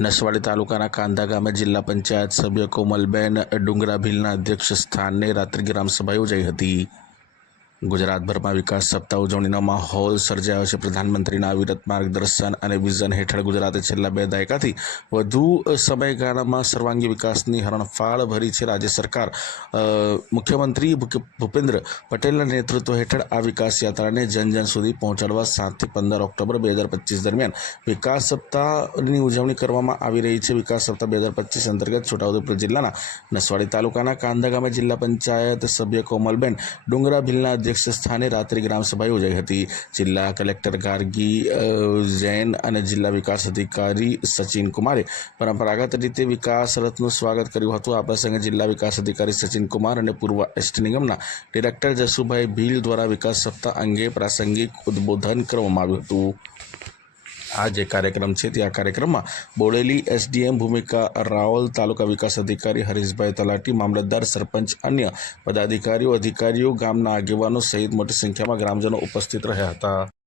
નસવાડી તાલુકાના કાંધા ગામે જિલ્લા પંચાયત સભ્ય કોમલબેન ડુંગરાભીલના અધ્યક્ષ સ્થાને રાત્રિ ગ્રામસભા યોજાઈ હતી. ગુજરાતભરમાં વિકાસ સપ્તાહ ઉજવણીનો માહોલ સર્જાયો છે. પ્રધાનમંત્રીના અવિરત માર્ગદર્શન અને વિઝન હેઠળ ગુજરાતે છેલ્લા બે દાયકાથી વધુ સમયગાળામાં સર્વાંગી વિકાસની હરણફાળ ભરી છે. રાજ્ય સરકાર મુખ્યમંત્રી ભૂપેન્દ્ર પટેલના નેતૃત્વ હેઠળ આ વિકાસ યાત્રાને જન જન સુધી પહોંચાડવા સાતથી પંદર ઓક્ટોબર બે હજાર પચીસ દરમિયાન વિકાસ સપ્તાહની ઉજવણી કરવામાં આવી રહી છે. વિકાસ સપ્તાહ બે હજાર પચીસ અંતર્ગત છોટાઉદેપુર જિલ્લાના નસવાડી તાલુકાના કાંદા ગામે જિલ્લા પંચાયત સભ્ય કોમલબેન ડુંગરા ભીલના અધ્યક્ષ સ્થાને રાત્રિ ગ્રામસભા યોજાઈ હતી. જિલ્લા કલેક્ટર ગાર્ગી જૈન અને જિલ્લા વિકાસ અધિકારી સચિન કુમારે પરંપરાગત રીતે વિકાસ રથનું સ્વાગત કર્યું હતું. આ પ્રસંગે જિલ્લા વિકાસ અધિકારી સચિન કુમાર અને પૂર્વ એસટી નિગમના ડિરેક્ટર જસુભાઈ ભીલ દ્વારા વિકાસ સપ્તાહ અંગે પ્રાસંગિક ઉદ્બોધન કરવામાં આવ્યું હતું. આ જે કાર્યક્રમ છે તે આ કાર્યક્રમમાં બોડેલી એસડીએમ ભૂમિકા રાવલ, તાલુકા વિકાસ અધિકારી હરીશભાઈ તલાટી, મામલતદાર સરપંચ, અન્ય પદાધિકારીઓ, અધિકારીઓ, ગામના આગેવાનો સહિત મોટી સંખ્યામાં ગ્રામજનો ઉપસ્થિત રહ્યા હતા.